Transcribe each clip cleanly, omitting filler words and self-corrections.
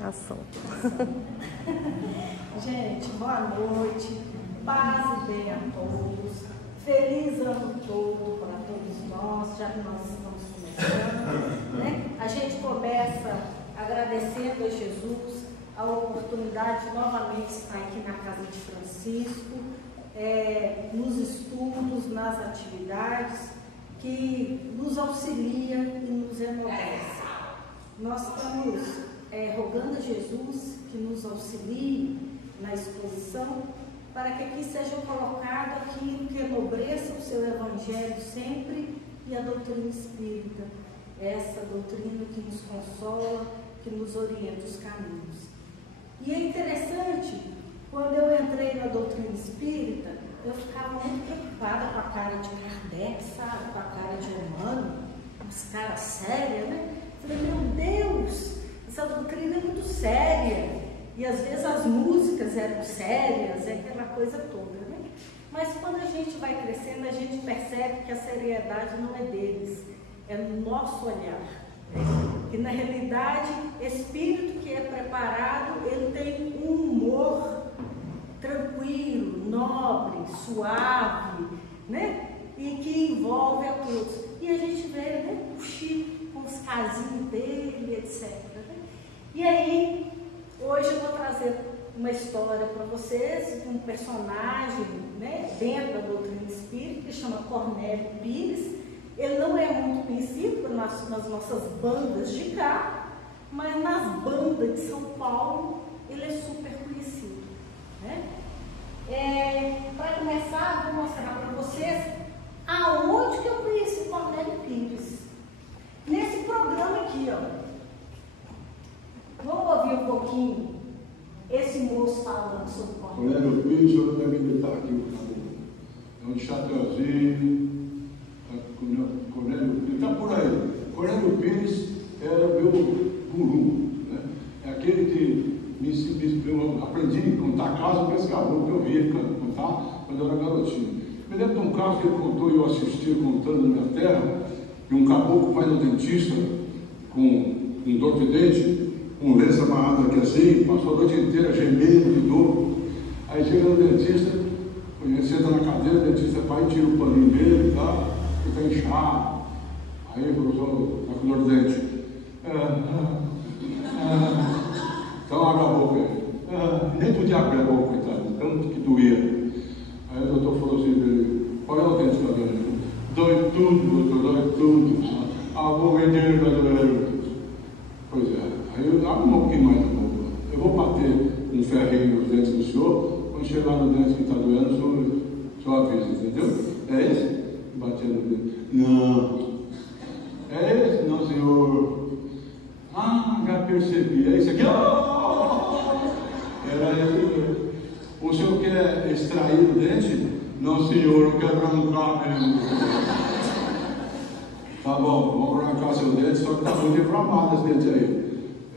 Ação. Gente, boa noite, paz e bem a todos, feliz ano todo para todos nós, já que nós estamos começando, né? A gente começa agradecendo a Jesus a oportunidade de novamente estar aqui na casa de Francisco, nos estudos, nas atividades, que nos auxilia e nos enobrecem. Nós estamos rogando a Jesus que nos auxilie na exposição, para que aqui seja colocado aquilo que enobreça o seu Evangelho sempre e a doutrina espírita, essa doutrina que nos consola, que nos orienta os caminhos. E é interessante, quando eu entrei na doutrina espírita, eu ficava muito preocupada com a cara de Kardec, sabe? Com a cara de humano, umas caras sérias, né? Falei, meu Deus, essa doutrina é muito séria. E às vezes as músicas eram sérias, aquela coisa toda, né? Mas quando a gente vai crescendo, a gente percebe que a seriedade não é deles, é no nosso olhar. Que na realidade, espírito que é preparado, ele tem um humor tranquilo, nobre, suave, né? E que envolve a todos. E a gente vê, né, o Chico com os casinhos dele, etc. Né? E aí, hoje eu vou trazer uma história para vocês de um personagem, né, dentro da doutrina espírita, que chama Cornélio Pires. Ele não é muito conhecido nas nossas bandas de cá, mas nas bandas de São Paulo ele é super conhecido, né? Para começar, vou mostrar para vocês aonde que eu conheci Cornélio Pires. Nesse programa aqui, ó. Vamos ouvir um pouquinho esse moço falando sobre Cornélio Pires, o senhor deve estar aqui, é um chapeuzinho. Cornélio Pires, está por aí. Cornélio Pires era o meu guru, né? É aquele que eu aprendi a contar caso pescador, que eu vi ele contar quando eu era garotinho. Me lembro de um caso que ele contou e eu assisti contando na minha terra, que um caboclo vai no dentista com dor de dente, com um lenço amarrado aqui assim, passou a noite inteira gemendo de dor. Aí chega no dentista, ele senta na cadeira, o dentista vai e tira o paninho dele e tal. Está inchado. Aí o professor está com dor de dente. Então abre a boca. Nem podia abrir a boca, coitado, tanto que doía. Aí o doutor falou assim para ele: qual é o dente que está doendo? Dói tudo, doutor, dói tudo. A boca inteira está doendo. Pois é. Aí eu abro um pouquinho mais a boca. Eu vou bater um ferrinho nos dentes do senhor. Quando chegar no dente que está doendo, o senhor avisa, entendeu? É esse? Batendo no dedo. Não. É esse? Não, senhor. Ah, já percebi. É esse aqui. Era esse. O senhor quer extrair o dente? Não, senhor, eu quero arrancar mesmo. Tá bom, vamos arrancar seu dente, só que tá muito inflamado esse dente aí.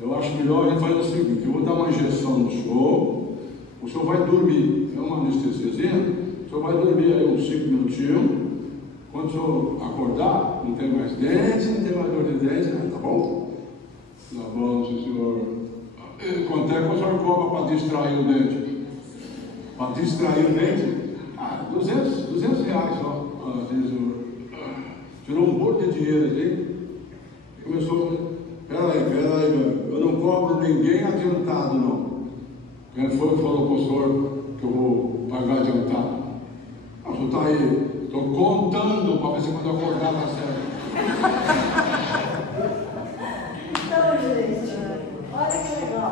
Eu acho melhor a gente fazer o seguinte: eu vou dar uma injeção no senhor, o senhor vai dormir. É uma anestesiazinha, o senhor vai dormir aí uns 5 minutinhos. Quando o senhor acordar, não tem mais dente, não tem mais dor de dente, né? Tá bom? Tá bom, senhor. Quanto é que o senhor cobra para distrair o dente? Para distrair o dente? 200 reais só. Tirou um monte de dinheiro ali. Começou, peraí, eu não cobro ninguém adiantado, não. Quem foi que falou para o senhor que eu vou pagar adiantado? O senhor está aí. Estou contando para ver se quando eu acordar tá certo. Então, gente, olha que legal.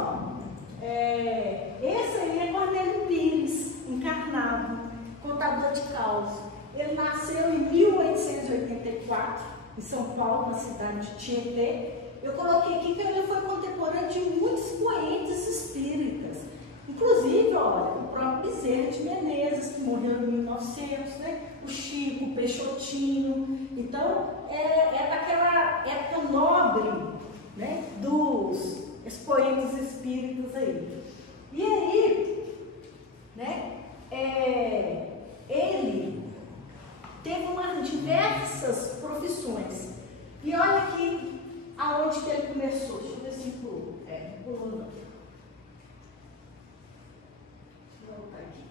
Esse aí é Cornélio Pires, encarnado, contador de causa. Ele nasceu em 1884, em São Paulo, na cidade de Tietê. Eu coloquei aqui que ele foi contemporâneo de muitos poetas espíritas. Inclusive, olha, o próprio Bezerra de Menezes, que morreu em 1900, né? O Chico, o Peixotinho. Então, é daquela época nobre, né? Dos expoentes espíritas aí. E aí, né? Ele teve diversas profissões. E olha aqui aonde que ele começou. Deixa eu ver se incluo. Deixa eu voltar aqui.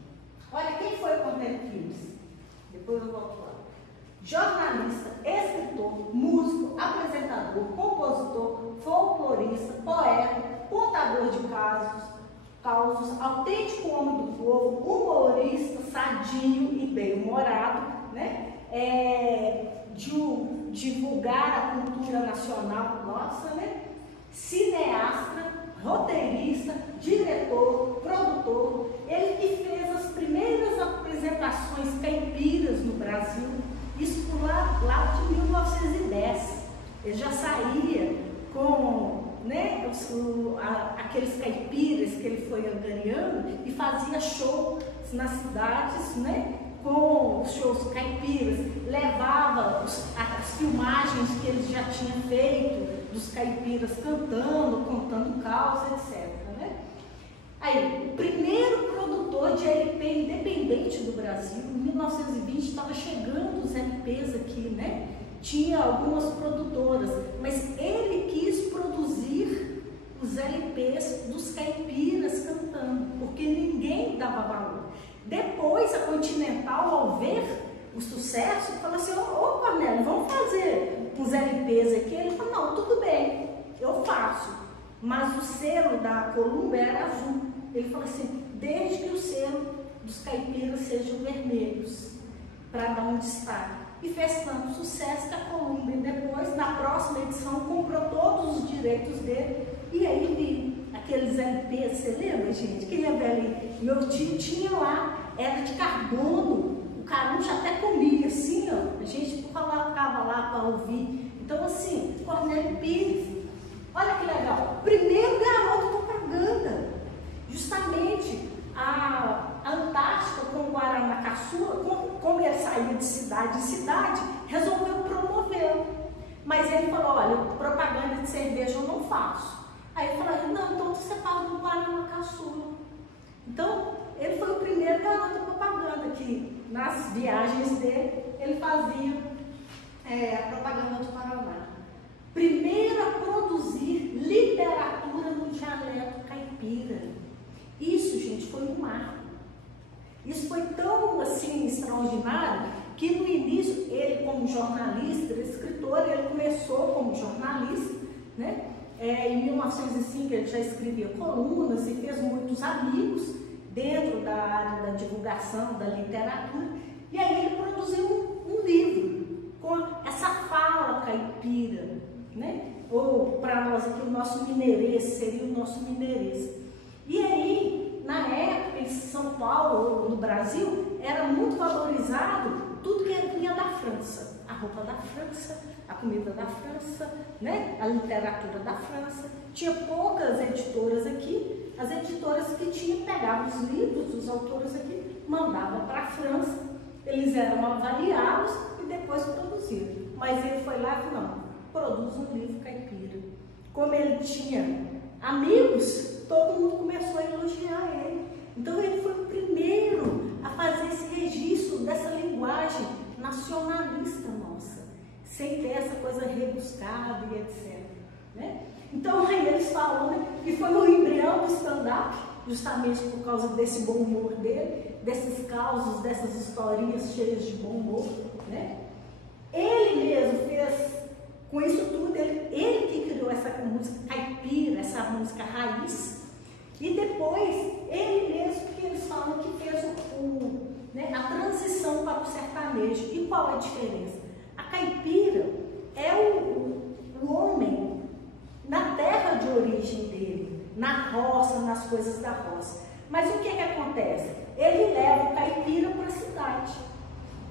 Olha, quem foi Cornélio Pires? Depois eu volto lá. Jornalista, escritor, músico, apresentador, compositor, folclorista, poeta, contador de causos, autêntico homem do povo, humorista, sadio e bem-humorado, né? Divulgar a cultura nacional nossa, né? Cineasta, roteirista, diretor, produtor. Ele que fez as primeiras apresentações caipiras no Brasil, isso por lá de 1910. Ele já saía com, né, aqueles caipiras que ele foi angariando e fazia show nas cidades, né, com os shows caipiras, levava as filmagens que ele já tinha feito dos caipiras cantando, contando causa, etc. Né? Aí, o primeiro produtor de LP independente do Brasil, em 1920, estava chegando os LPs aqui, né? Tinha algumas produtoras, mas ele quis produzir os LPs dos caipiras cantando, porque ninguém dava valor. Depois, a Continental, ao ver o sucesso, falou assim: ô Cornélio, vamos fazer uns LPs aqui? Ele falou: não, tudo bem, eu faço. Mas o selo da Columbia era azul. Ele falou assim: desde que o selo dos caipiras sejam vermelhos, para dar um destaque. E fez tanto sucesso que a Columbia, depois, na próxima edição, comprou todos os direitos dele. E aí vi aqueles LPs, você lembra, gente? Quem é velho? Meu tio tinha lá, era de carbono, o Carucho até comia assim, ó. A gente colocava lá para ouvir. Então, assim, Cornélio Pires, olha que legal, primeiro garoto propaganda, justamente a Antártica com o Guaranacaçula, como ele saía de cidade em cidade, resolveu promovê-lo. Mas ele falou: olha, propaganda de cerveja eu não faço. Aí eu falei: não, então você fala do Guaranacaçula. Então, ele foi o primeiro garoto de propaganda que, nas viagens dele, ele fazia a propaganda do Paraná. Primeiro a produzir literatura no dialeto caipira. Isso, gente, foi um marco. Isso foi tão, assim, extraordinário que no início, ele como jornalista, escritor, ele começou como jornalista, né? Em 1905 ele já escrevia colunas e fez muitos amigos dentro da área da divulgação da literatura. E aí ele produziu um livro com essa fala caipira, né? Ou para nós aqui o nosso mineirês, seria o nosso mineirês. E aí, na época, em São Paulo, no Brasil, era muito valorizado tudo que vinha da França. A roupa da França, a comida da França, né? A literatura da França. Tinha poucas editoras aqui. As editoras que tinham, pegavam os livros dos autores aqui, mandavam para a França. Eles eram avaliados e depois produziam. Mas ele foi lá e falou: não, produz um livro caipira. Como ele tinha amigos, todo mundo começou a elogiar ele. Então ele foi o primeiro a fazer esse registro dessa linguagem nacionalista nossa, sem ter essa coisa rebuscada e etc. Né? Então aí eles falam, né, que foi no embrião do stand-up, justamente por causa desse bom humor dele, desses causos, dessas historinhas cheias de bom humor. Né? Ele mesmo fez, com isso tudo, ele que criou essa música caipira, essa música raiz. E depois, ele mesmo, que eles falam que fez né, a transição para o sertanejo. E qual é a diferença? A caipira é o homem na terra de origem dele, na roça, nas coisas da roça. Mas o que acontece? Ele leva o caipira para a cidade.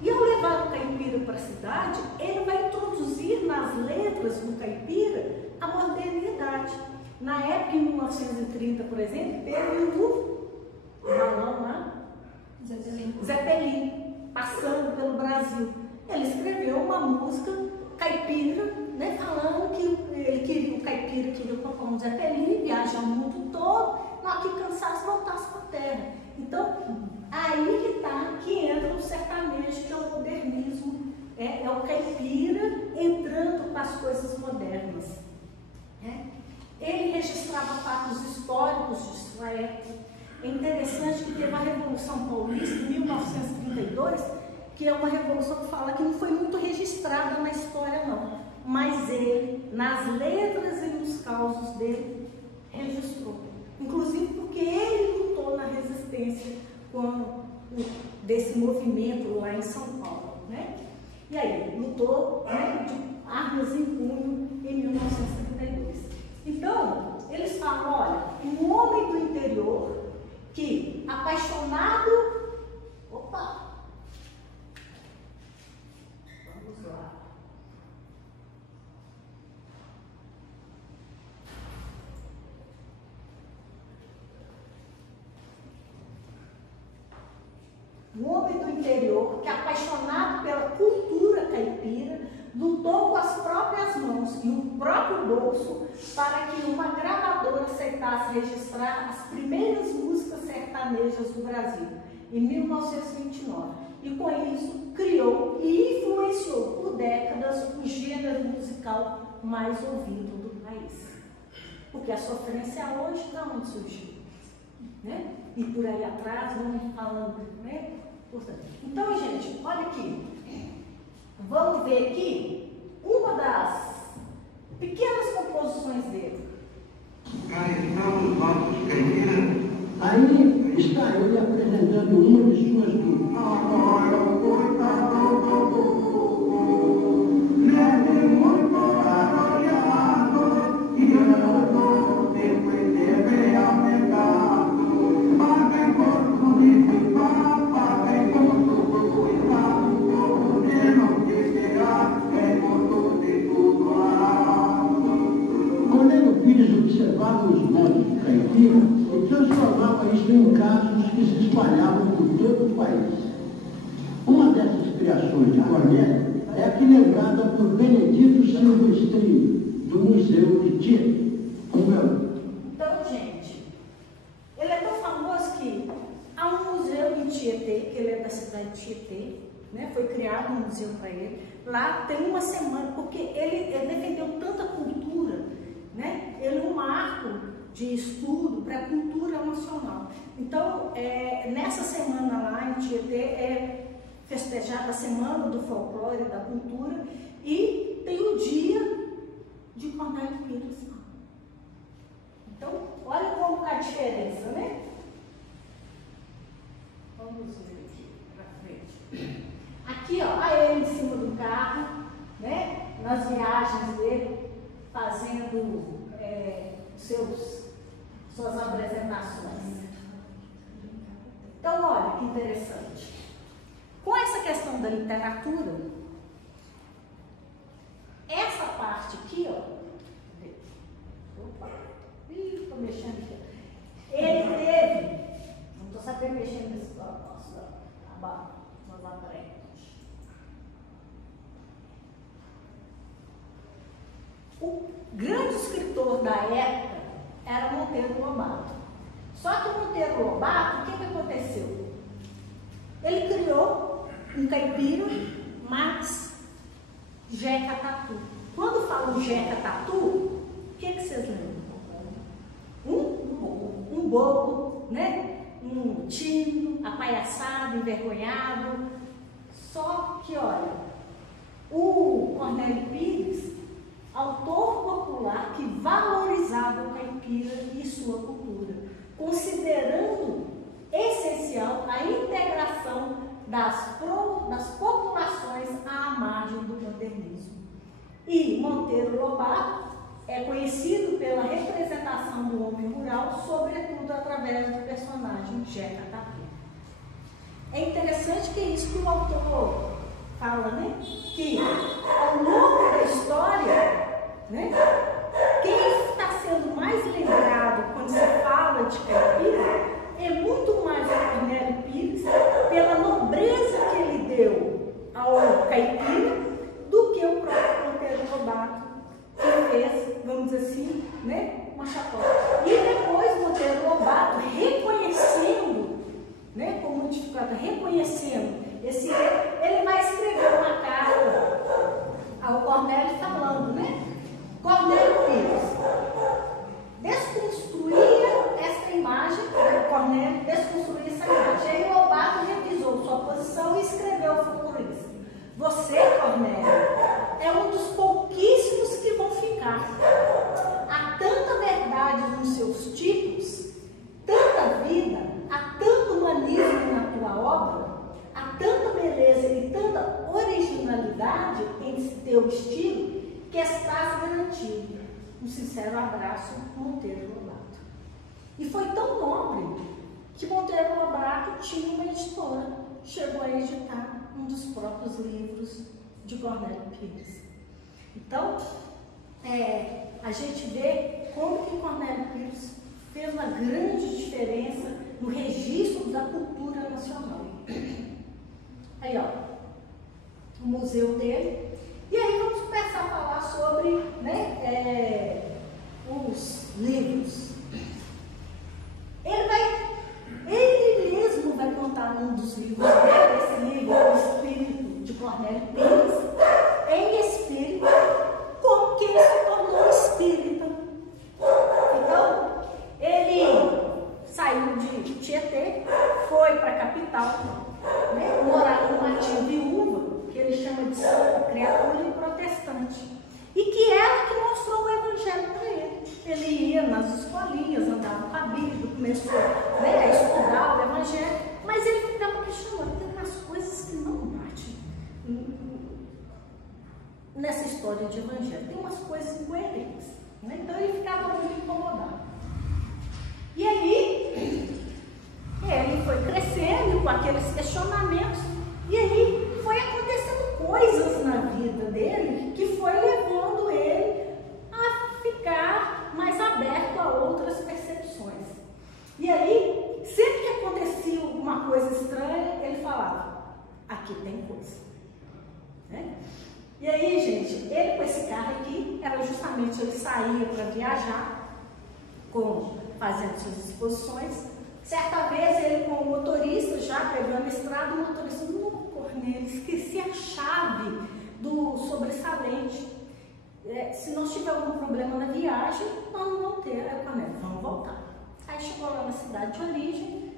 E ao levar o caipira para a cidade, ele vai introduzir nas letras do caipira a modernidade. Na época, em 1930, por exemplo, teve o balão lá, Zeppelin, passando pelo Brasil. Ele escreveu uma música caipira, né, falando que ele queria, o caipira queria comprar um Zeppelin, viajar o mundo todo, na hora que cansasse, voltasse para a terra. Então, aí que entra o sertanejo, que é o modernismo, é o caipira entrando com as coisas modernas. Né? Ele registrava registrava fatos históricos de sua época. É interessante que teve a Revolução Paulista em 1932, que é uma revolução que fala que não foi muito registrada na história, não. Mas ele, nas letras e nos causos dele, registrou. Inclusive porque ele lutou na resistência desse movimento lá em São Paulo, né? E aí, lutou, né, de armas em punho em 1932. Então, eles falam, olha, um homem do interior que, apaixonado... Opa! Vamos lá. Um homem do interior que, apaixonado pela cultura caipira, lutou com as próprias mãos e o próprio bolso para que uma gravadora aceitasse registrar as primeiras músicas sertanejas do Brasil, em 1929. E com isso criou e influenciou por décadas o gênero musical mais ouvido do país. Porque a sofrência hoje, da onde surgiu? Né? E por aí atrás, vamos falando, né? Então, gente, olha aqui. Vamos ver aqui uma das pequenas composições dele. Aí está ele apresentando uma de suas dúvidas. Observava os modos de caipira e transformava isso em casos que se espalhavam por todo o país. Uma dessas criações de Cornélio é a que lembrada por Benedito Silvestrini, do Museu de Tietê. Então, gente, ele é tão famoso que há um museu em Tietê, que ele é da cidade de Tietê, né? Foi criado um museu para ele. Lá tem uma semana, porque ele defendeu tanta cultura, né? Ele é um marco de estudo para a cultura nacional. Então, nessa semana lá em Tietê é festejada a Semana do Folclore e da Cultura e tem o dia de Cornélio Pires. Então, olha como a diferença, né? Vamos ver aqui para frente. Aqui, ó, a ele em cima do carro, né? Nas viagens dele, fazendo suas apresentações. Então, olha que interessante. Com essa questão da literatura, essa parte aqui, ó. Opa, estou mexendo aqui. Ele teve, não estou sabendo mexer nesse negócio, nós aprendemos. O grande escritor da época era Monteiro Lobato. Só que Monteiro Lobato, o que aconteceu? Ele criou um caipira, mas Jeca Tatu. Quando falam Jeca Tatu, o que vocês lembram? Um bobo, né? Um tímido, apaiaçado, envergonhado. Só que, olha, o Cornélio Pires, autor popular que valorizava o caipira e sua cultura, considerando essencial a integração das populações à margem do modernismo. E Monteiro Lobato é conhecido pela representação do homem rural, sobretudo através do personagem Jeca Tatu. É interessante que é isso que o autor fala, né? Que ao longo da história, né, quem está sendo mais lembrado quando se fala de caipira é muito mais o Cornélio Pires, pela nobreza que ele deu ao caipira, do que o próprio Monteiro Lobato, que fez, vamos dizer assim, né, uma chacota. E depois Monteiro Lobato reconhecendo, né, como modificado, reconhecendo esse erro, ele vai escrever uma carta ao Cornélio falando, né? Cornélio Pires, que estás garantido. Um sincero abraço, Monteiro Lobato. E foi tão nobre que Monteiro Lobato tinha uma editora, chegou a editar um dos próprios livros de Cornélio Pires. Então, a gente vê como que Cornélio Pires fez uma grande diferença no registro da cultura nacional. Aí, ó, o museu dele. E aí vamos começar a falar sobre, né, os livros. Ele mesmo vai contar num dos livros dele, esse livro, O Espírito de Cornélio Pires, em espírito, como que ele se tornou espírita. Então, ele saiu de Tietê, foi para a capital, né, morar numa tia viúva, que ele chama de santa criatura protestante, e que ela que mostrou o evangelho para ele. Ele ia nas escolinhas, andava com a Bíblia, começou, né, a estudar o evangelho, mas ele ficava questionando, tem umas coisas que não batem nessa história de evangelho, tem umas coisas incoerentes, né? Então ele ficava muito incomodado. E aí ele foi crescendo com aqueles questionamentos, e aí foi acontecendo coisas na vida dele que foi levando ele a ficar mais aberto a outras percepções. E aí, sempre que acontecia alguma coisa estranha, ele falava, aqui tem coisa, né? E aí, gente, ele com esse carro aqui, era justamente, ele saía para viajar, fazendo suas exposições. Certa vez, ele com o motorista, já pegando a estrada, o motorista, não, Cornélio, esqueci a chave do sobressalente. Se nós tiver algum problema na viagem, nós não vamos ter. Aí o Cornélio, vamos voltar. Aí chegou lá na cidade de origem,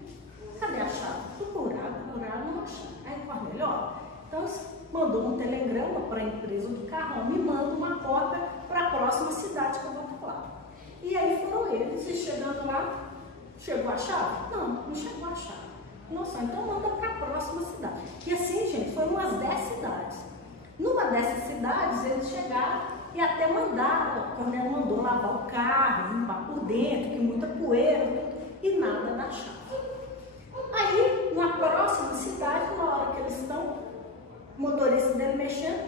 cadê a chave? Procurar, não achar. Aí o Cornélio, ó, então mandou um telegrama para a empresa do carrão, me manda uma cópia para a próxima cidade que eu vou falar. E aí foram eles, e chegando lá, chegou a chave? Não chegou a chave. Nossa, então manda para a próxima cidade. E assim, gente, foram umas 10 cidades. Numa dessas cidades, eles chegaram e até mandaram, quando ele mandou lavar o carro, limpar por dentro, que muita poeira, e nada da chave. Aí, na próxima cidade, na hora que eles estão, o motorista dele mexendo,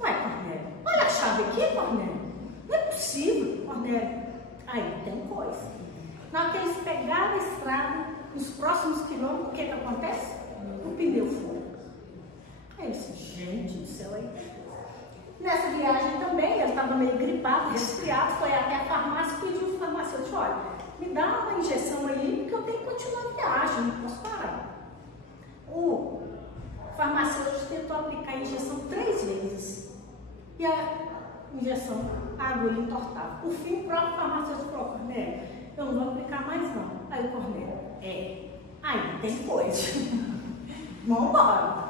ué, Cornélio, olha a chave aqui, Cornélio. Não é possível, Cornélio. Aí tem coisa. Na hora que eles pegaram a estrada, nos próximos quilômetros, o que acontece? O pneu foi. Aí ele disse, gente do céu, aí. Nessa viagem também, ele estava meio gripado, resfriado, foi até a farmácia e pediu ao farmacêutico, olha, me dá uma injeção aí, porque eu tenho que continuar a viagem, não posso parar. O farmacêutico tentou aplicar a injeção 3 vezes. E a injeção, a agulha entortava. Por fim, o próprio farmacêutico falou, Cornélio, eu não vou aplicar mais não. Aí o Cornélio, aí tem coisa. Vamos embora.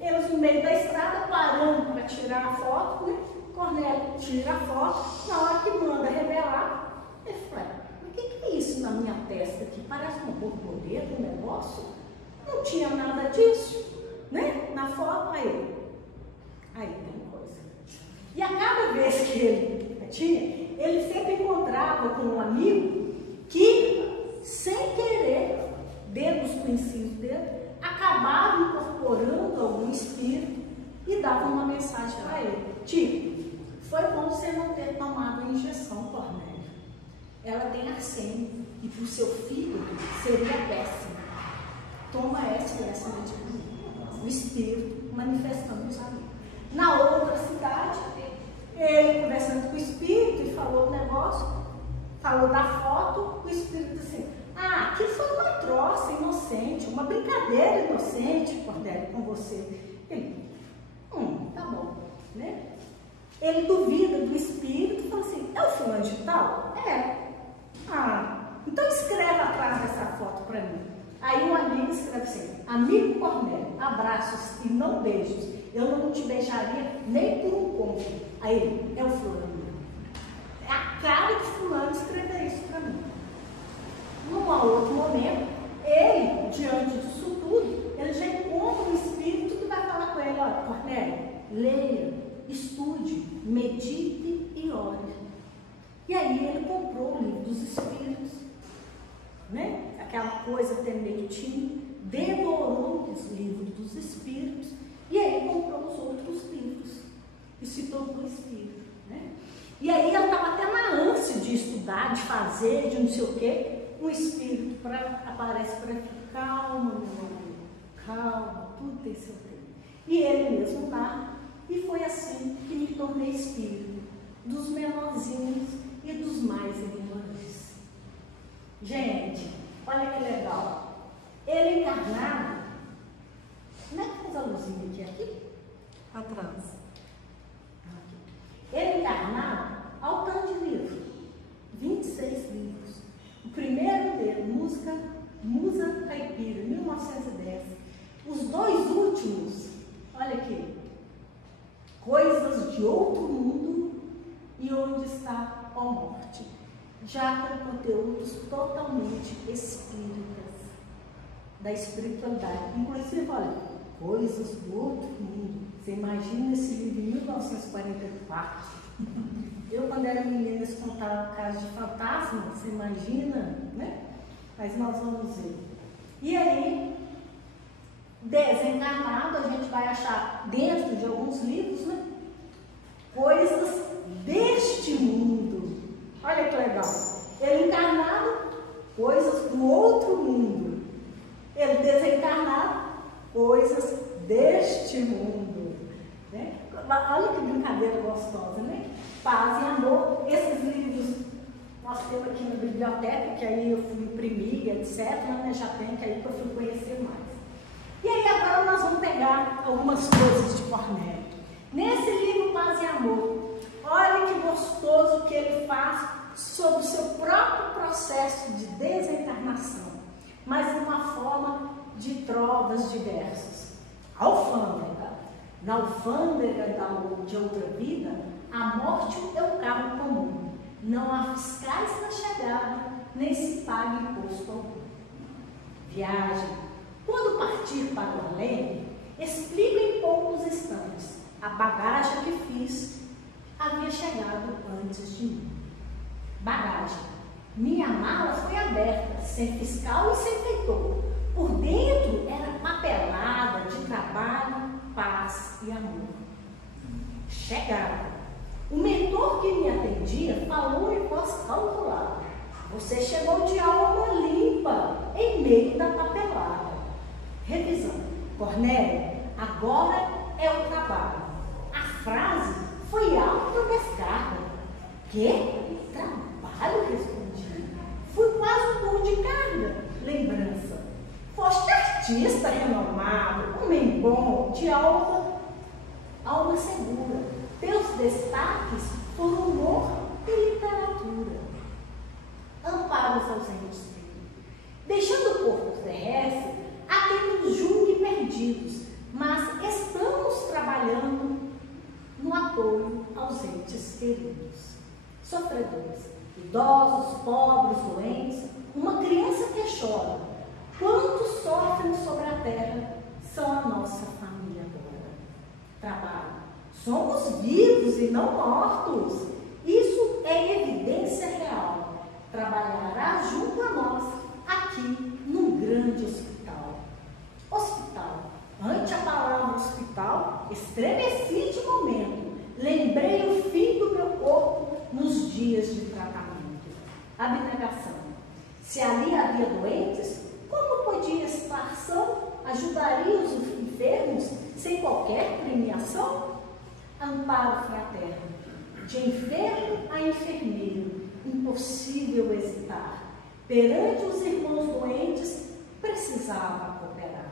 Eles no meio da estrada, parando para tirar a foto, né? Cornélio tira a foto, na hora que manda revelar, ele fala, o que é isso na minha testa aqui? Parece uma borboleta, um negócio. Não tinha nada disso, né? Na foto, aí tem coisa. E a cada vez que ele tinha, ele sempre encontrava com um amigo que, sem querer, dentro dos princípios dele, acabava incorporando algum espírito e dava uma mensagem para ele. Tipo, foi bom você não ter tomado a injeção, Cornélio. Ela tem arsênio e para o seu filho seria péssimo. Toma essa medicamento. O espírito manifestando os amigos. Na outra cidade, ele conversando com o espírito e falou o negócio, falou da foto, o espírito disse assim, aquilo foi uma troça inocente, uma brincadeira inocente, Cornélio, com você. Ele, tá bom, né? Ele duvida do espírito e fala assim, é o fulano de tal? Então escreve atrás dessa foto para mim. Aí um amigo escreve assim, amigo Cornélio, abraços e não beijos. Eu não te beijaria nem por um conto. Aí ele, é o fulano. É a cara de fulano escrever isso para mim. Num outro momento, ele, diante disso tudo, ele já encontra um espírito que vai falar com ele, olha, Cornélio, leia, estude, medite né? Aquela coisa tendentinha, devorou os livros dos espíritos e aí comprou os outros livros e se tornou espírito, né? E aí ela estava até na ânsia de estudar, de fazer, de não sei o quê. Um espírito aparece para ficar, calma, meu amigo, calma, tudo tem seu tempo. E ele mesmo narra, e foi assim que me tornei espírito, dos menorzinhos e dos mais ignorantes. Gente, olha que legal. Ele encarnado, como é que faz a luzinha aqui? Atrás. Aqui. Ele encarnado, ao tanto de livro, 26 livros. O primeiro dele, Musa Caipira, 1910. Os dois últimos, olha aqui, Coisas de Outro Mundo e Onde Está a Morte. Já com conteúdos totalmente espíritas, da espiritualidade. Inclusive, olha, Coisas do Outro Mundo. Você imagina esse livro em 1944. Eu, quando era menina, eles contavam casos de fantasma, você imagina, né? Mas nós vamos ver. E aí, desencarnado, a gente vai achar dentro de alguns livros, né? Coisas deste mundo. Olha que legal. Ele encarnado, coisas do outro mundo. Ele desencarnado, coisas deste mundo. Né? Olha que brincadeira gostosa, né? Paz e Amor. Esses livros nós temos aqui na biblioteca, que aí eu fui imprimir, etc. Né? Já tem, que aí eu fui conhecer mais. E aí agora nós vamos pegar algumas coisas de Cornélio. Nesse livro Paz e Amor, olha que gostoso que ele faz sobre o seu próprio processo de desencarnação, mas de uma forma de trovas diversas. Alfândega. Na alfândega de outra vida, a morte é um carro comum. Não há fiscais na chegada, nem se paga imposto algum. Viagem. Quando partir para o além, explico em poucos instantes. A bagagem que fiz havia chegado antes de mim. Bagagem. Minha mala foi aberta, sem fiscal e sem feitor. Por dentro era papelada de trabalho, paz e amor. Chegada. O mentor que me atendia falou em voz calculada. Você chegou de alma limpa, em meio da papelada. Revisão. Cornélio, agora é o trabalho. A frase foi autodescarga. Que? Trabalho? Respondi. Fui quase um burro de carga. Lembrança. Foste artista renomado, homem bom, de alma segura. Teus destaques foram humor e literatura. Amparo os ausentes. Deixando o corpo terrestre, há quem nos julgue perdidos, mas estamos trabalhando no apoio aos entes queridos. Sofredores, idosos, pobres, doentes, uma criança que chora. Quantos sofrem sobre a terra são a nossa família agora. Trabalho. Somos vivos e não mortos. Isso é evidência real. Trabalhará junto a nós, aqui, num grande hospital. Hospital. Ante a palavra hospital, estremeci de momento. Lembrei o fim do meu corpo nos dias de tratamento. Abnegação. Se ali havia doentes, como podia estar são? Ajudaria os enfermos sem qualquer premiação? Amparo fraterno. De enfermo a enfermeiro, impossível hesitar. Perante os irmãos doentes, precisava cooperar.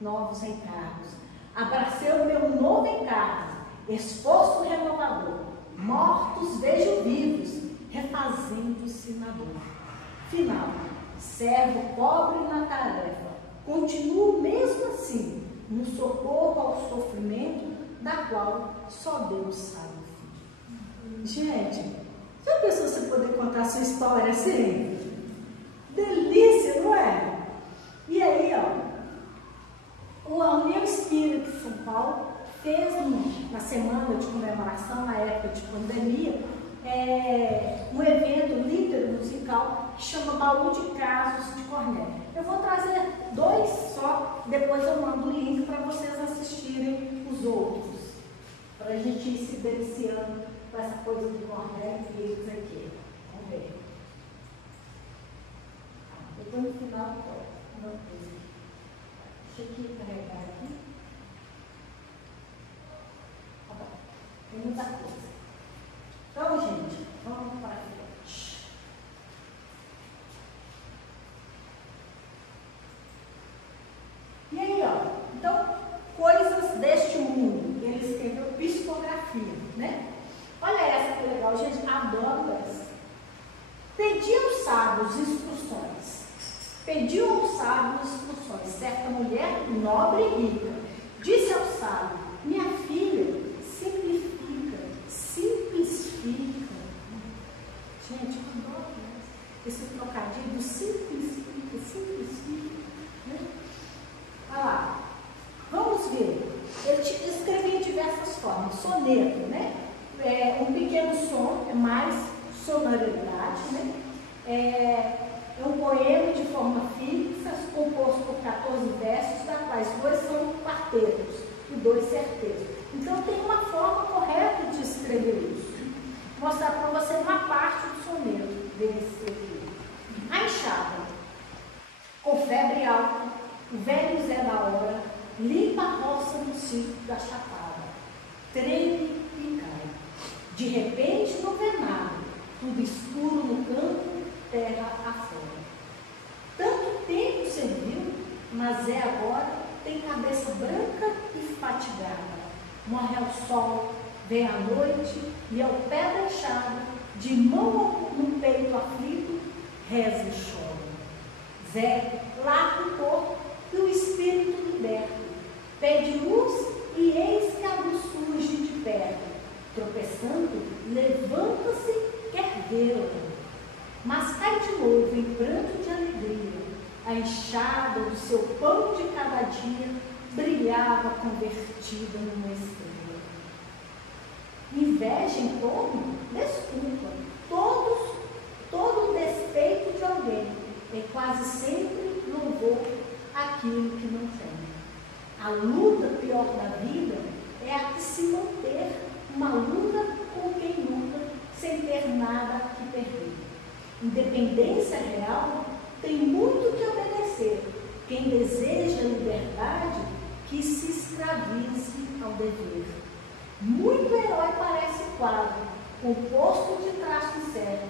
Novos encargos. Abracei o meu novo encargo. Esforço renovador. Mortos vejo vivos, refazendo-se na dor. Final. Servo pobre na tarefa. Continuo mesmo assim, no socorro ao sofrimento, da qual só Deus sabe o fim. Gente, já pensou você poder contar a sua história assim? Delícia, não é? E aí, ó, o União Espírita de São Paulo fez na semana de comemoração, na época de pandemia, um evento líder musical que chama Baú de Casos de Cornélio. Eu vou trazer 2 só, depois eu mando o link para vocês assistirem os outros, para a gente ir se deliciando com essa coisa do Cornélio e eles aqui. Vamos ver. Eu estou no final do meu texto. Deixa eu carregar aqui. Tá bom. Tem muita coisa. Então, gente, vamos para frente. E aí, ó, então, coisas deste mundo. Ele escreveu psicografia, né? Olha essa que legal, gente, adoro essa. Pediu aos sábios instruções. Pediu aos sábios instruções. Certa mulher nobre e rica disse ao sábio: minha filha, simplifica. Gente, eu adoro esse trocadilho do simplifica. Né? Olha lá. Vamos ver. Ele escrevia em diversas formas. Soneto, né? Um pequeno som, é mais sonoridade, né? É um poema de forma fixa, composto por 14 versos, da quais 2 são quartetos e 2 certeiros. Então tem uma forma correta de escrever isso. Vou mostrar para você uma parte do soneto desse aqui. A enxada, com febre alta, o velho Zé da hora, limpa a roça no sítio da chapada, treme e cai. De repente não vê nada, tudo escuro no campo, terra afora. Tanto tempo serviu, mas é agora, tem cabeça branca e fatigada. Morre ao sol, vem à noite e ao pé da enxada, de mão no peito aflito, reza e chora. Zé larga o corpo e o espírito liberta. Pede luz e eis que a luz surge de perto. Tropeçando, levanta-se, quer vê-la, mas cai de novo em pranto de alegria. A enxada do seu pão de cada dia brilhava convertida numa estrela. Inveja em torno, desculpa, todo despeito de alguém é quase sempre louvor aquilo que não tem. A luta pior da vida é a que se manter uma luta com quem luta sem ter nada que perder. Independência real tem muito que obedecer. Quem deseja liberdade, que se escravize ao dever. Muito herói parece quadro, composto de traço certo,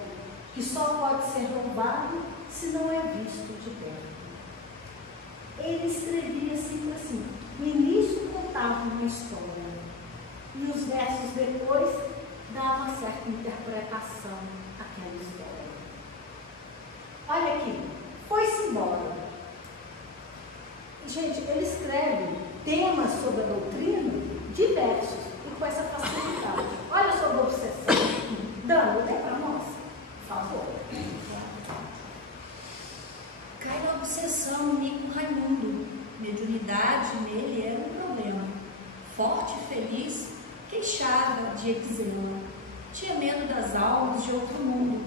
que só pode ser roubado se não é visto de perto. Ele escrevia sempre assim. No início contava uma história, e os versos depois davam certa interpretação àquela história. Olha aqui, foi-se embora. Gente, ele escreve temas sobre a doutrina diversos e com essa facilidade. Olha sobre a obsessão. Dani, lê para nós, por favor. Cai na obsessão o Nico Raimundo. Mediunidade nele era um problema. Forte e feliz, queixava de eczema. Tinha medo das almas de outro mundo.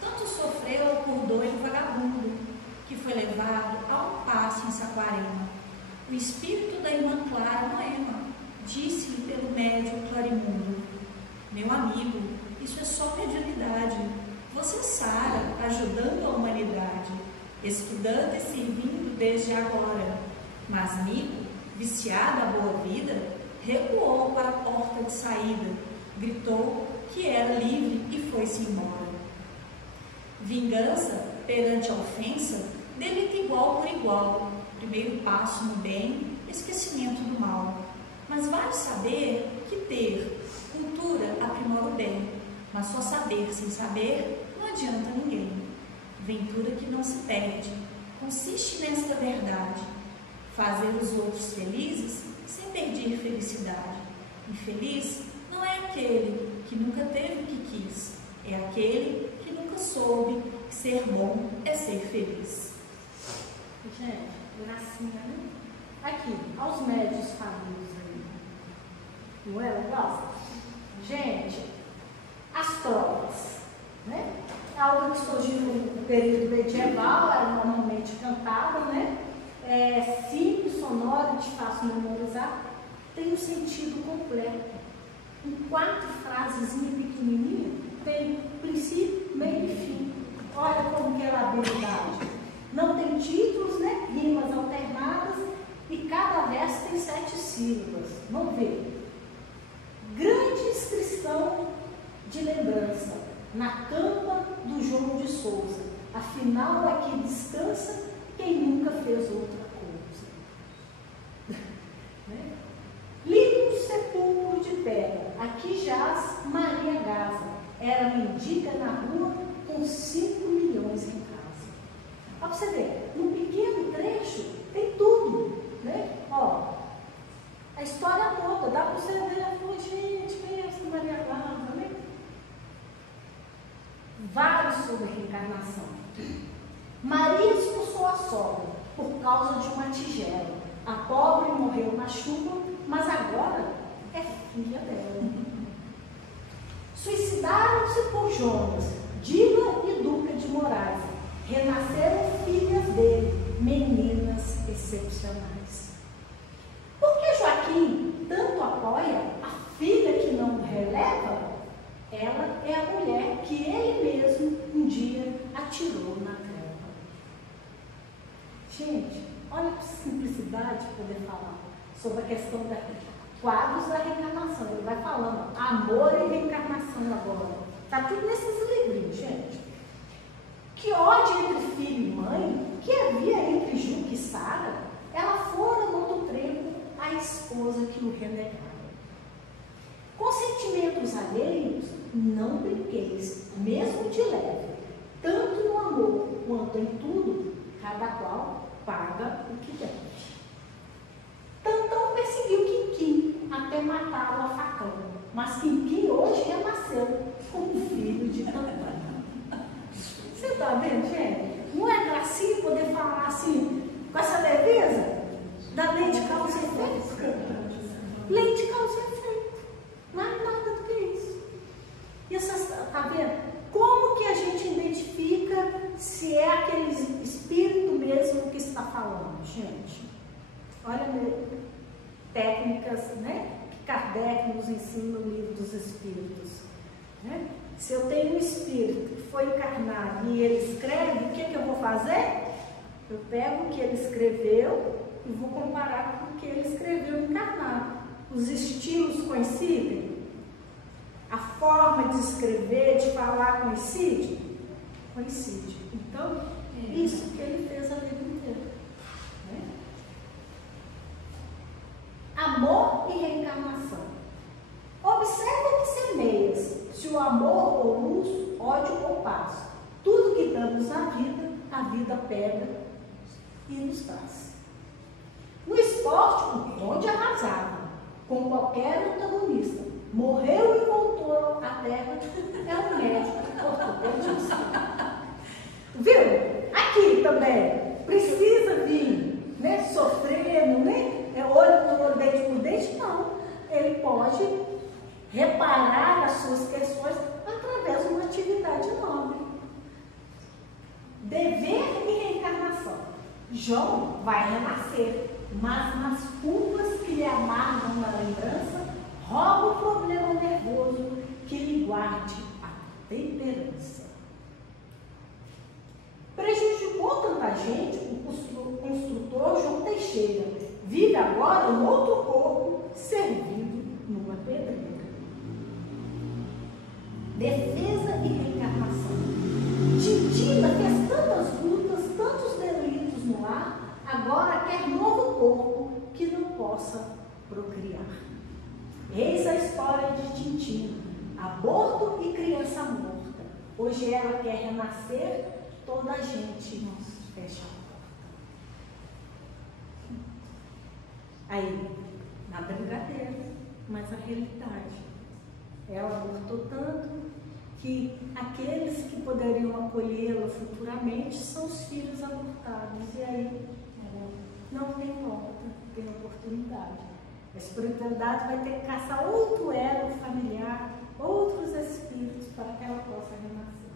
Tanto sofreu por doido vagabundo, que foi levado a um passo em Saquarema. O espírito da irmã Clara Moema disse-lhe pelo médium Clarimundo: meu amigo, isso é só mediunidade. Você sara, ajudando a humanidade, estudando e servindo desde agora. Mas Nico, viciado à boa vida, recuou para a porta de saída, gritou que era livre e foi-se embora. Vingança perante a ofensa, delito igual por igual, primeiro passo no bem, esquecimento do mal. Mas vale saber que ter cultura aprimora o bem, mas só saber sem saber não adianta ninguém. Ventura que não se perde, consiste nesta verdade: fazer os outros felizes sem perder felicidade. Infeliz não é aquele que nunca teve o que quis, é aquele que nunca soube que ser bom é ser feliz. Gente, gracinha, né? Aqui, aos médios famosos aí. Não é legal? Gente, as provas, né? algo que surgiu no período medieval, era normalmente cantada, né? É simples, sonora, de fácil memorizar, tem um sentido completo. Em 4 frases pequenininhas, tem princípio, meio e fim. Olha como que é a habilidade. Não tem títulos, né? Rimas alternadas, e cada verso tem 7 sílabas. Vamos ver. Grande inscrição de lembrança na campa do João de Souza. Afinal, aqui descansa quem nunca fez outra coisa. Né? Lindo sepulcro de pedra. Aqui jaz Maria Gaza. Era mendiga na rua com 5 milhões em casa. Olha para você ver, num pequeno trecho tem tudo, né? Ó, a história toda, dá para você ver, gente, quem é essa Maria Gaza, né? Vários sobre reencarnação. Maria expulsou a sogra por causa de uma tigela. A pobre morreu na chuva, mas agora é filha dela. Suicidaram-se por Jonas, Dila e Duca de Moraes. Renasceram filhas dele, meninas excepcionais. Por que Joaquim tanto apoia a filha que não releva? Ela é a mulher que ele mesmo um dia atirou na treva. Gente, olha que simplicidade de poder falar sobre a questão da quadros da reencarnação. Ele vai falando amor e reencarnação agora. Está tudo nesses livrinhos, gente. Que ódio entre filho e mãe que havia entre Juca e Sara, ela fora no outro trevo a esposa que o renegava. Com sentimentos alheios, não brinqueis, mesmo de leve, tanto no amor quanto em tudo, cada qual paga o que deve. Tantão perseguiu Quinquim até matá-lo a facão, mas Quinquim hoje renasceu como filho de Tantão. Você está vendo, gente? Não é gracinha poder falar assim, com essa leveza, da lei de causa e efeito? Lei de causa e efeito. Não é nada do que isso. E está vendo? Como que a gente identifica se é aquele espírito mesmo que está falando, gente? Olha, técnicas, né, que Kardec nos ensina no Livro dos Espíritos. Né? Se eu tenho um espírito que foi encarnado e ele escreve, o que eu vou fazer? Eu pego o que ele escreveu e vou comparar com o que ele escreveu encarnado. Os estilos coincidem? A forma de escrever, de falar coincide? Coincide. Então, isso que ele fez a vida inteira. Né? Amor e reencarnação. Observa que semeias, se o amor ou luz, ódio ou paz. Tudo que damos na vida, a vida pega e nos traz. No esporte, o bonde arrasava, com qualquer antagonista. Morreu e voltou à terra, é um médico ortopedista. Viu? Aqui também, precisa vir, né, sofrendo, né? Olho por olho, dente por dente, não. Ele pode reparar as suas questões através de uma atividade nobre. Dever e reencarnação. João vai renascer, mas nas culpas que lhe amargam na lembrança, rouba o problema nervoso que lhe guarde a temperança. Prejudicou tanta gente o construtor João Teixeira. Vive agora um outro corpo servido numa pedreira. Defesa e reencarnação. Titina fez tantas lutas, tantos delitos no lar, agora quer novo corpo que não possa procriar. Eis a história de Tintina, aborto e criança morta. Hoje ela quer renascer, toda a gente fecha a porta. Aí, na brincadeira, mas a realidade. Ela abortou tanto que aqueles que poderiam acolhê-la futuramente são os filhos abortados. E aí, não tem porta, tem oportunidade. A espiritualidade vai ter que caçar outro elo familiar, outros espíritos para que ela possa renascer.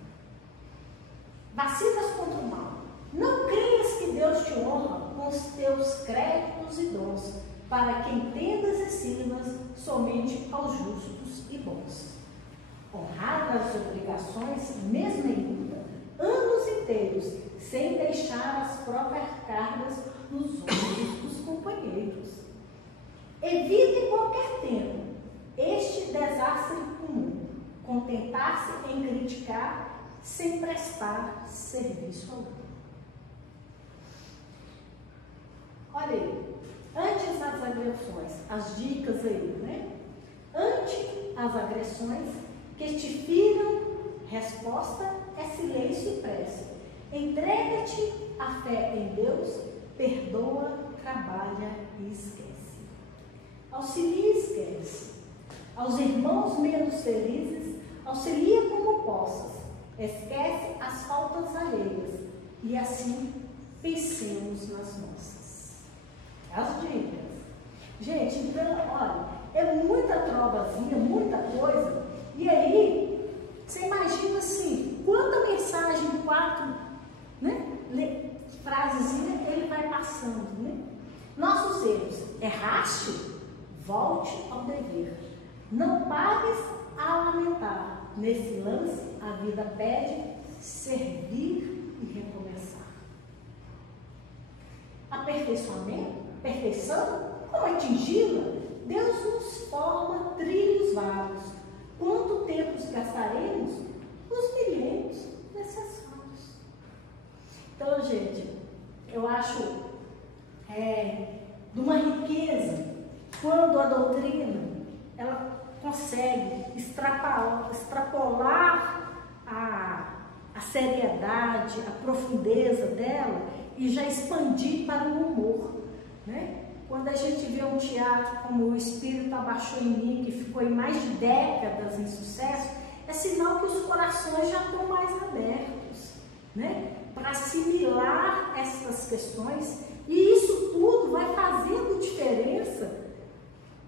Vacilas contra o mal. Não creias que Deus te honra com os teus créditos e dons, para que entendas e sirvas somente aos justos e bons. Honrar as obrigações, mesmo em luta, anos inteiros, sem deixar as próprias cargas nos ombros dos companheiros. Evite em qualquer tempo este desastre comum, contentar-se em criticar sem prestar serviço ao outro. Olha aí, antes das agressões, as dicas aí, né? Ante as agressões que te firam, resposta é silêncio e prece. Entrega-te à fé em Deus, perdoa, trabalha e esquece. Auxilia e esquece. Aos irmãos menos felizes, auxilia como possas. Esquece as faltas alheias e assim pensemos nas nossas. As dicas. Gente, então, olha, é muita trovazinha, muita coisa. E aí, você imagina assim, quanta mensagem, 4, né, frasezinha ele vai passando, né? Nossos erros, erraste? Volte ao dever. Não pares a lamentar. Nesse lance, a vida pede servir e recomeçar. Aperfeiçoamento, perfeição, como atingi-la? Deus nos forma trilhos vários. Quanto tempo gastaremos? Os milênios necessários. Então, gente, eu acho de uma riqueza quando a doutrina ela consegue extrapolar a seriedade, a profundeza dela e já expandir para o humor, né? Quando a gente vê um teatro como O Espírito Abaixou em Mim, que ficou em mais de décadas em sucesso, é sinal que os corações já estão mais abertos, né? Para assimilar essas questões, e isso tudo vai fazendo diferença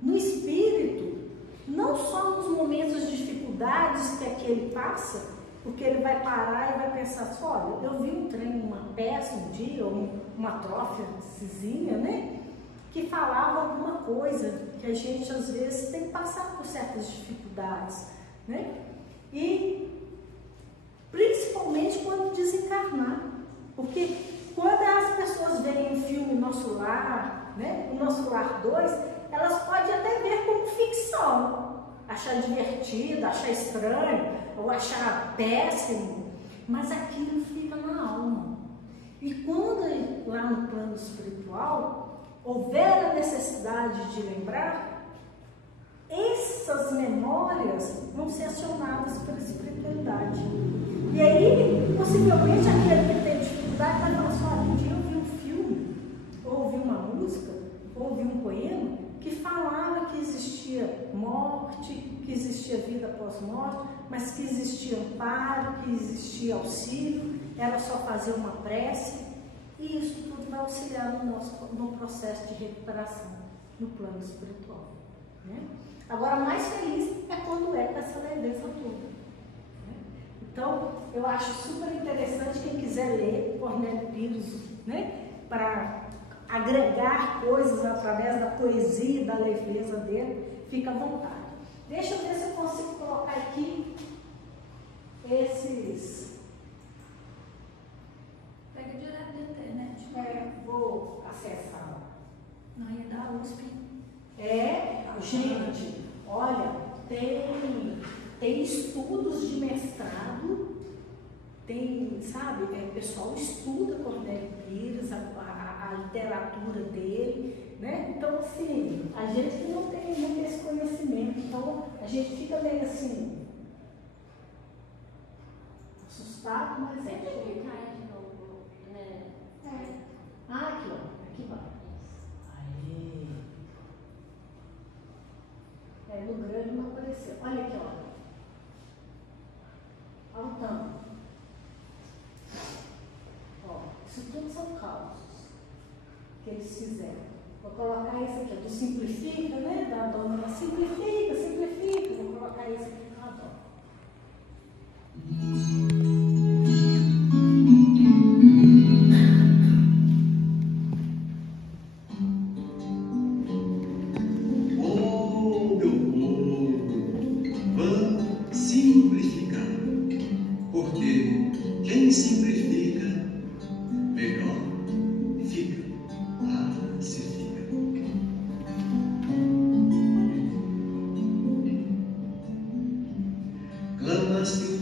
no espírito, não só nos momentos de dificuldades que aquele passa, porque ele vai parar e vai pensar assim, olha, eu vi um trem, uma peça um dia, ou uma trófeazinha, né? Que falava alguma coisa, que a gente às vezes tem que passar por certas dificuldades, né? E principalmente quando desencarnar, porque quando as pessoas veem o filme Nosso Lar, né? O Nosso Lar 2, elas podem até ver como ficção, achar divertido, achar estranho, ou achar péssimo, mas aquilo fica na alma. E quando lá no plano espiritual houver a necessidade de lembrar, essas memórias vão ser acionadas pela espiritualidade. E aí, possivelmente, aquele que tem dificuldade vai falar assim, olha, um dia eu vi um filme, ou ouvi uma música, ou ouvi um poema, que falava que existia morte, que existia vida após morte, mas que existia amparo, que existia auxílio, era só fazer uma prece, e isso tudo vai auxiliar no processo de recuperação no plano espiritual, né? Agora, mais feliz é quando é com essa leveza toda, né? Então, eu acho super interessante quem quiser ler Cornélio Pires, né? Para agregar coisas através da poesia e da leveza dele, fica à vontade. Deixa eu ver se eu consigo colocar aqui esses... Pega direto da internet. Vou acessar. Não ia dar USP. Gente, olha, tem estudos de mestrado, tem, sabe, pessoal estuda Cornélio Pires, a literatura dele, né? Então, assim, a gente não tem muito esse conhecimento, então a gente fica meio assim, assustado, mas é. Aqui, ó, aqui vai. Aí. No grande não apareceu. Olha aqui, ó. Olha o tampo. Ó, isso tudo são cálculos que eles fizeram. Vou colocar esse aqui, do Simplifica, né? Da dona Simplifica. Vou colocar esse aqui que eu adoro.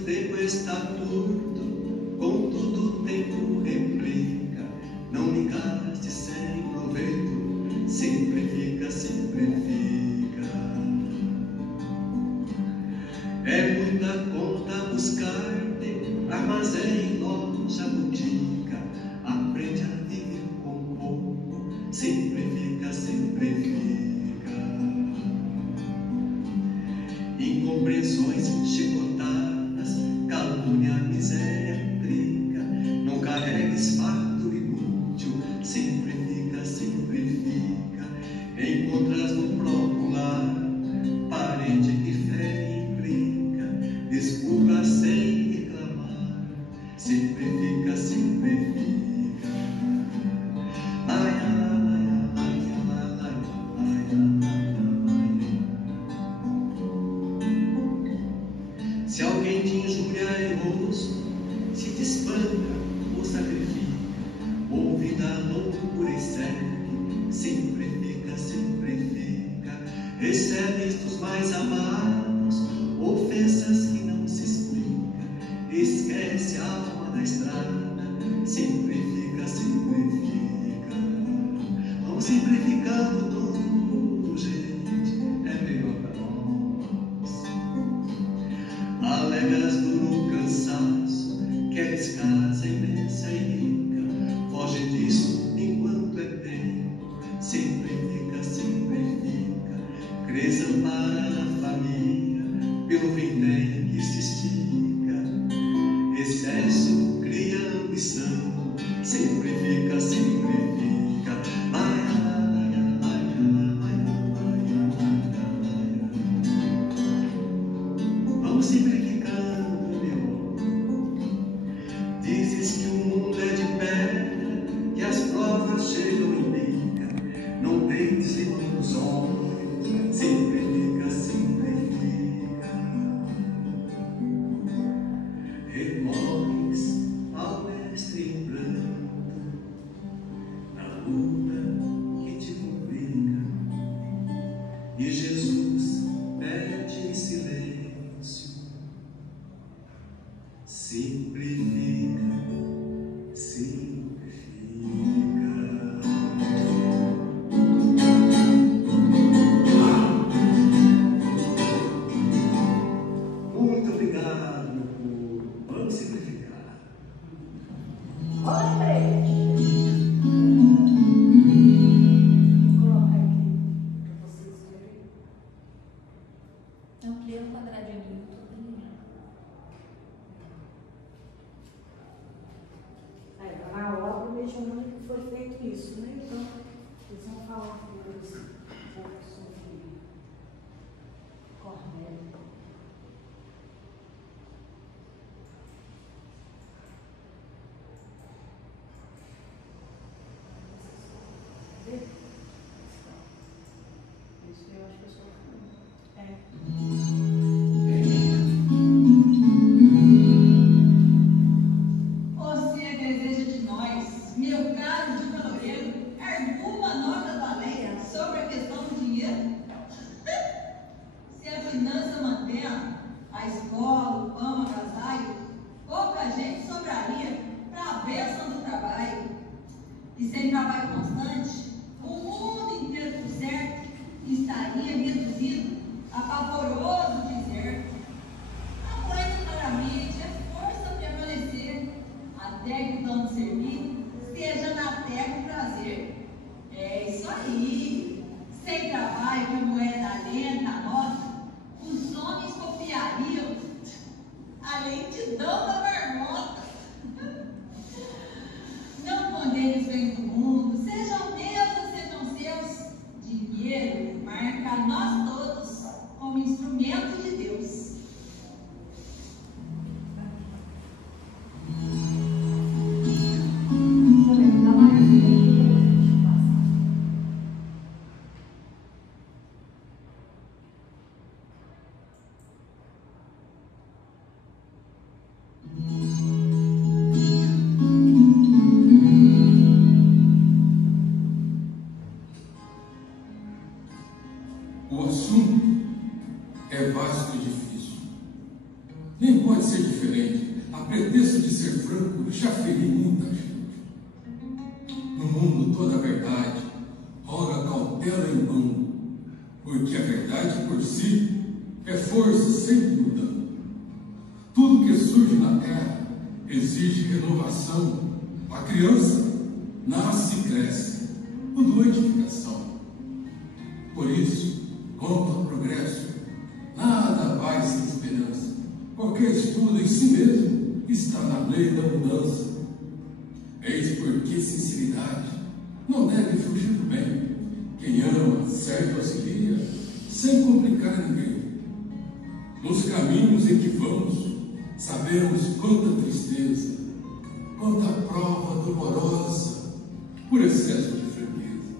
tempo está curto, contudo o tempo replica. Não me gaste sem proveito, sempre fica, sempre fica. É muita conta buscar-te, armazém, loja, botica. Aprende a viver com pouco, sempre fica, sempre fica. Incompreensões, chicotadas, calúnia, miséria, intriga. Não carregues fardo inútil, sempre fica, sempre fica. Encontras no próprio lar parente que fere e implica. Desculpa sem reclamar, sempre fica, sempre fica. Se alguém te injuria em rosto, se te espanca ou sacrifica, ouve da loucura e segue, sempre fica, sempre fica. Recebes dos mais amados ofensas que não se explica, esquece a alma da estrada, sempre fica, sempre fica. Vamos simplificando tudo, gente, é melhor para nós. Alegas duro cansaço, queres casa imensa e rica, foge disso enquanto é tempo, sempre fica, sempre fica. Crês amparar a família, pelo vintém que se estica, excesso cria ambição, sempre fica, sempre fica. Vamos simplificando, meu. Dizes que o mundo é de pedra, que as provas chegam em bica. Não deites ilusões, sempre fica, sempre fica. Recorres ao mestre em pranto, na luta que te complica, e Jesus pede em silêncio. Simplifica, simplifica. Muito obrigado, meu povo. Vamos simplificar. Olha pra ele. Coloca aqui para vocês verem. Amplia um quadradinho. Na obra mediúnica que foi feito isso, né? Então, eles vão falar depois um pouco sobre Cornélio. Isso eu acho que eu sou Você deseja de nós, meu caro de Caloreiro, alguma nota valente sobre a questão do dinheiro? Se a finança mantém a escola, o pão, o agasalho, pouca gente sobraria para a bênção do trabalho. E sem trabalho constante, o mundo inteiro, por certo, estaria reduzido a pavoroso deserto. A coisa claramente é força permanecer, até que o plano servir seja na terra o prazer. É isso aí. Sem trabalho, com moeda lenta, nossa, os homens copiariam a lentidão da marmota. Não condenes bens do mundo, sejam meus, sejam seus. Dinheiro marca nós todos como instrumento de Deus. diferente. A pretexto de ser franco, já feri muita gente. No mundo toda a verdade roga cautela em vão, porque a verdade por si é força sempre mudando. Tudo que surge na terra exige renovação. A criança nasce e cresce, o doente fica são. Por isso, quanto ao progresso, nada vai sem esperança. Qualquer estudo em si mesmo está na lei da mudança. Eis porque sinceridade não deve fugir do bem. Quem ama, certo auxilia, sem complicar ninguém. Nos caminhos em que vamos, sabemos quanta tristeza, quanta prova dolorosa, por excesso de firmeza.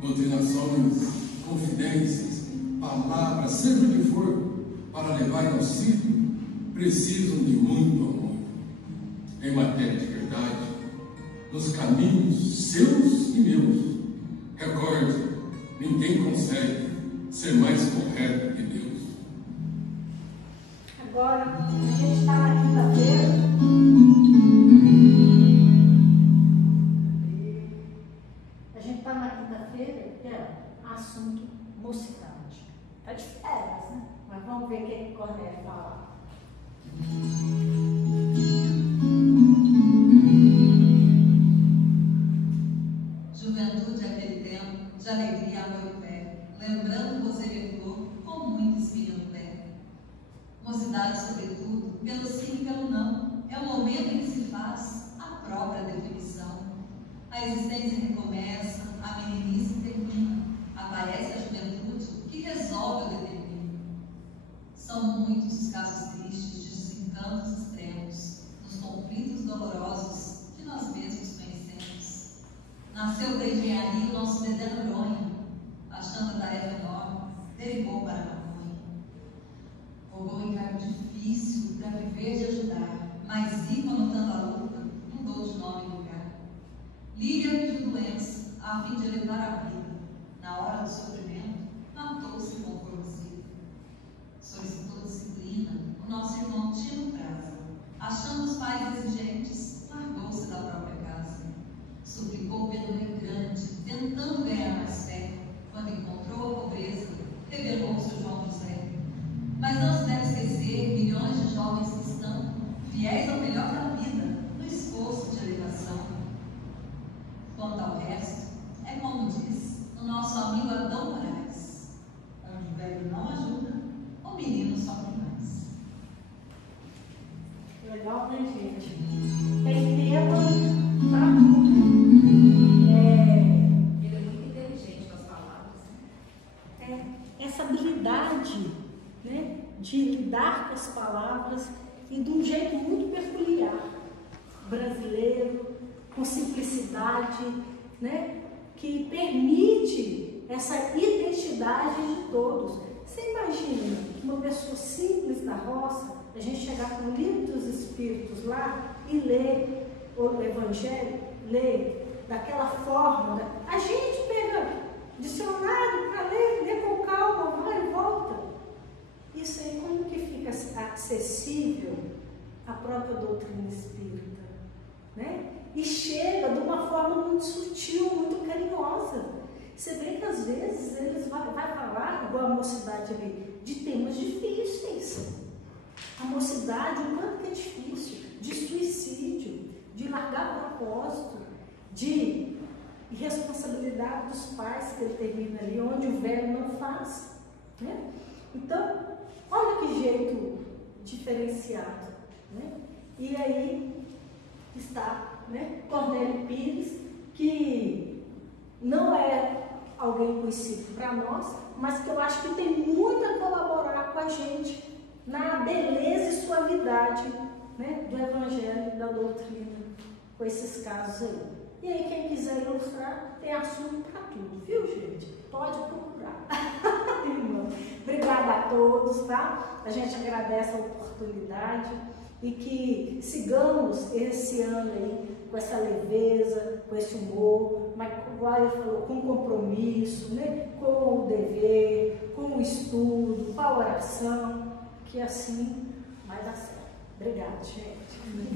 Doutrinações, confidências, palavras, seja o que for, para levar auxílio, precisam de muito amor. Em matéria de verdade, nos caminhos seus e meus, recorde, ninguém consegue ser mais correto que Deus. Agora, a gente está na quinta-feira. A gente está na quinta-feira, que é assunto mocidade. Está de férias, né? Mas vamos ver o que o Cornélio fala. Juventude é aquele tempo de alegria, amor e fé, lembrando você flor com muito espinho no pé. Mocidade, sobretudo, pelo sim e pelo não, é o momento em que se faz a própria definição. A existência recomeça, a meninice termina, aparece a juventude que resolve ou determina. São muitos os casos tristes de desencantos extremos, nos conflitos dolorosos que nós mesmos conhecemos. Nasceu da engenharia o nosso Dedé Noronha, achando a tarefa enorme, derivou para a maconha. Rogou em cargo difícil para viver de ajudar, mas Ico, anotando a luta, mudou de nome e lugar. Líria pediu doença, a fim de elevar a vida. Na hora do sofrimento, matou-se com formicida. Solicitou disciplina, o nosso irmão Tino Praza. Achando os pais exigentes, largou-se da própria casa. Suplicou pelo grande, tentando ganhar mais fé. Quando encontrou a pobreza, revelou-se o João José. Mas não se deve esquecer milhões de jovens que estão fiéis ao melhor da vida, no esforço de elevação. Quanto ao resto, é como diz o nosso amigo Adão Moraes: onde o velho não ajuda, o menino sofre mais. Legal, né, gente? Tem tema para tudo. Ele é muito inteligente com as palavras. Essa habilidade, né, de lidar com as palavras e de um jeito muito peculiar, brasileiro, com simplicidade, né, que permite essa identidade de todos. Você imagina uma pessoa simples da roça, a gente chegar com o livro dos Espíritos lá e ler o Evangelho, ler daquela forma, a gente pega dicionário para ler com calma, vai e volta. Isso aí como que fica acessível à própria doutrina espírita, né? E chega de uma forma muito sutil, muito carinhosa. Você vê que às vezes eles vão falar, igual a mocidade ali, de temas difíceis. A mocidade, o quanto que é difícil, de suicídio, de largar propósito, de irresponsabilidade dos pais que ele termina ali, onde o velho não faz, né? Então, olha que jeito diferenciado, né? E aí está, né, Cornélio Pires, que não é alguém conhecido para nós, mas que eu acho que tem muito a colaborar com a gente na beleza e suavidade, né, do Evangelho e da doutrina, com esses casos aí. E aí, quem quiser ilustrar, tem assunto para tudo, viu, gente? Pode procurar. Obrigada a todos, tá? A gente agradece a oportunidade e que sigamos esse ano aí com essa leveza, com esse humor, mas como ele falou, com compromisso, né? Com o dever, com o estudo, com a oração, que assim vai dar certo. Obrigada, gente.